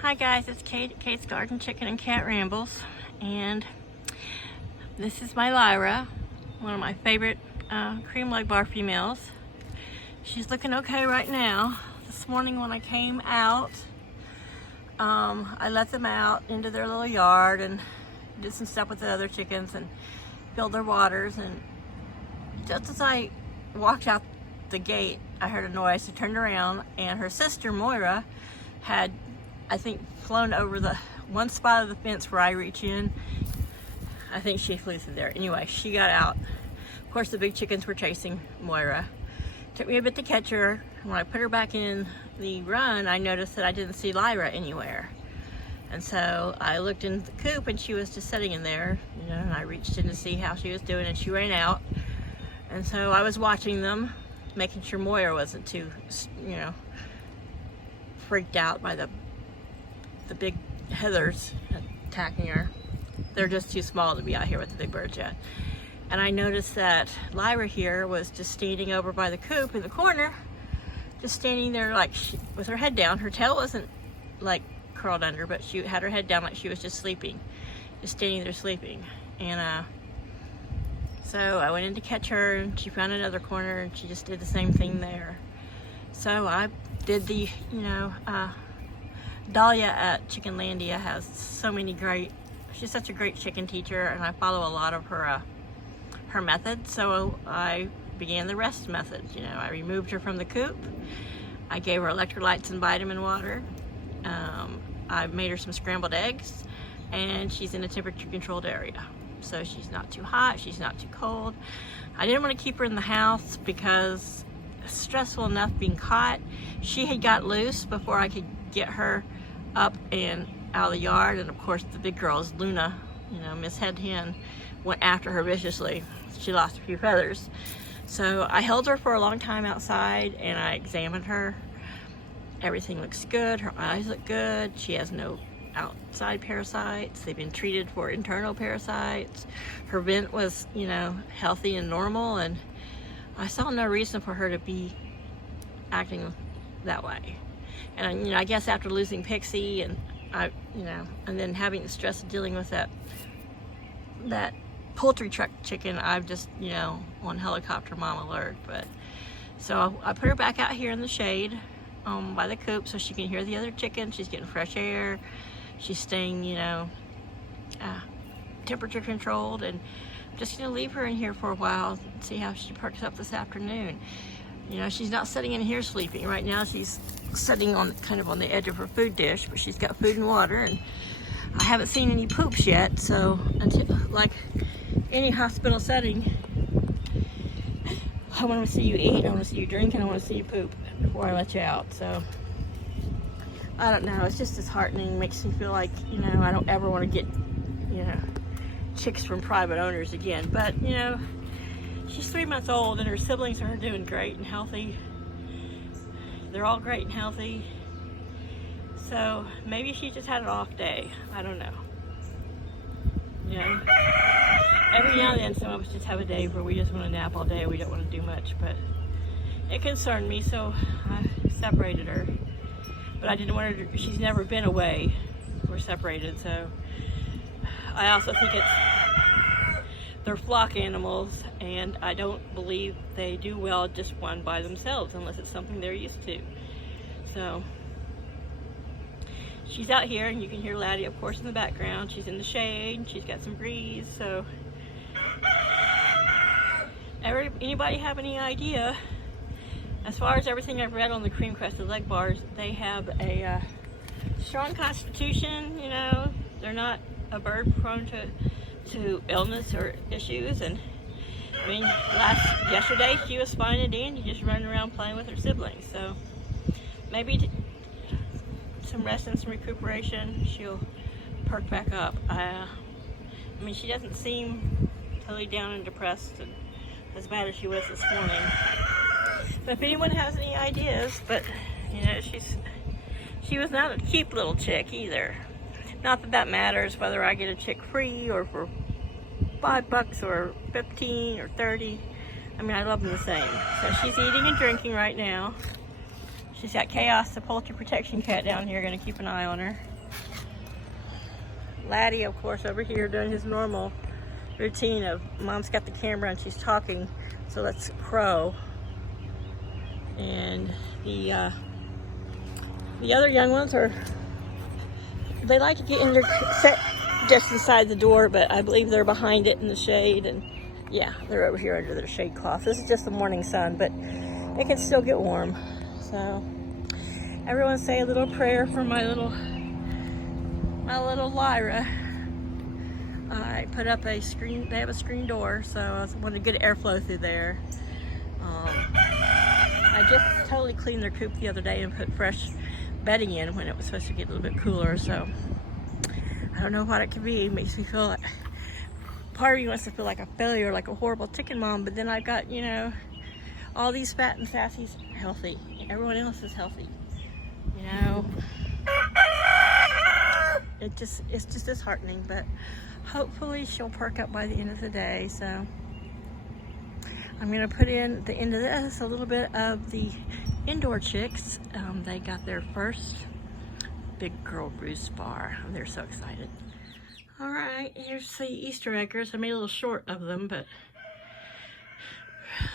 Hi guys, it's Kate at Kate's Garden Chicken and Cat Rambles, and this is my Lyra, one of my favorite cream Legbar females. She's looking okay right now. This morning when I came out, I let them out into their little yard and did some stuff with the other chickens and filled their waters, and just as I walked out the gate, I heard a noise. I turned around and her sister Moira had, I think, flown over the one spot of the fence where I reach in. I think she flew through there. Anyway, she got out. Of course, the big chickens were chasing Moira. Took me a bit to catch her. When I put her back in the run, I noticed that I didn't see Lyra anywhere. And so I looked in the coop and she was just sitting in there, you know, and I reached in to see how she was doing, and she ran out. And so I was watching them, making sure Moira wasn't too, you know, freaked out by the big heathers attacking her. They're just too small to be out here with the big birds yet. And I noticed that Lyra here was just standing over by the coop in the corner, just standing there like with her head down. Her tail wasn't like curled under, but she had her head down like she was just sleeping, just standing there sleeping. And so I went in to catch her, and she found another corner, and she just did the same thing there. So I did the, you know, Dahlia at Chickenlandia has so many great, she's such a great chicken teacher, and I follow a lot of her her methods. So I began the rest method. You know, I removed her from the coop. I gave her electrolytes and vitamin water. I made her some scrambled eggs, and she's in a temperature controlled area. So she's not too hot, she's not too cold. I didn't want to keep her in the house because it's stressful enough being caught. She had got loose before I could get her up and out of the yard, and of course the big girls, Luna, you know, Miss Head Hen, went after her viciously. She lost a few feathers. So I held her for a long time outside, and I examined her. Everything looks good, her eyes look good, she has no outside parasites. They've been treated for internal parasites. Her vent was, you know, healthy and normal, and I saw no reason for her to be acting that way. And, you know, I guess after losing Pixie, and you know, and then having the stress of dealing with that poultry truck chicken, I'm just, you know, on helicopter mom alert. But so I put her back out here in the shade by the coop so she can hear the other chickens. She's getting fresh air. She's staying, you know, temperature controlled, and I'm just gonna leave her in here for a while, see how she perks up this afternoon. You know, she's not sitting in here sleeping. Right now she's sitting on kind of on the edge of her food dish, but she's got food and water, and I haven't seen any poops yet. So until, like any hospital setting, I want to see you eat, I want to see you drink, and I want to see you poop before I let you out. So I don't know, it's just disheartening. Makes me feel like, you know, I don't ever want to get, you know, chicks from private owners again. But, you know, she's 3 months old, and her siblings are doing great and healthy. They're all great and healthy. So maybe she just had an off day. I don't know. You know, every now and then some of us just have a day where we just want to nap all day. We don't want to do much, but it concerned me, so I separated her. But I didn't want her to, she's never been away. We're separated, so I also think they're flock animals, and I don't believe they do well just one by themselves unless it's something they're used to. So she's out here, and you can hear Laddie, of course, in the background. She's in the shade, she's got some breeze. So anybody have any idea? As far as everything I've read on the cream Crested Legbars, they have a strong constitution. You know, they're not a bird prone to illness or issues. And I mean, yesterday she was fine and dandy, just running around playing with her siblings. So maybe some rest and some recuperation, she'll perk back up. I mean, she doesn't seem totally down and depressed and as bad as she was this morning. But if anyone has any ideas, but you know, she was not a cheap little chick either. Not that that matters whether I get a chick free or for $5 or 15 or 30. I mean, I love them the same. So she's eating and drinking right now. She's got Chaos, the poultry protection cat, down here, gonna keep an eye on her. Laddie, of course, over here doing his normal routine of Mom's got the camera and she's talking, so let's crow. And the other young ones they like to get in their set just inside the door, but I believe they're behind it in the shade, and yeah, they're over here under their shade cloth. This is just the morning sun, but it can still get warm. So everyone say a little prayer for my little Lyra. I put up a screen, they have a screen door, so I wanted good airflow through there. I just totally cleaned their coop the other day and put fresh bedding in when it was supposed to get a little bit cooler, so I don't know what it could be. It makes me feel like, part of me wants to feel like a failure, like a horrible chicken mom, but then I've got, you know, all these fat and sassy's healthy. Everyone else is healthy, you know. It's just disheartening, but hopefully she'll perk up by the end of the day. So I'm gonna put in at the end of this a little bit of the indoor chicks. They got their first big girl roost bar. They're so excited. All right, here's the Easter eggers. I made a little short of them, but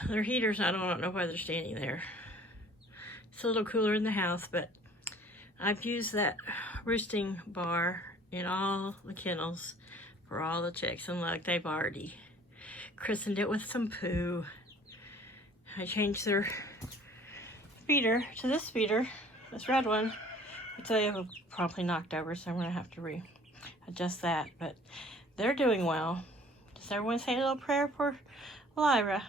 their heaters, I don't know why they're standing there. It's a little cooler in the house, but I've used that roosting bar in all the kennels for all the chicks, and look, they've already christened it with some poo. I changed their feeder to this feeder, this red one, which they have probably knocked over, so I'm gonna have to readjust that, but they're doing well. Does everyone say a little prayer for Lyra?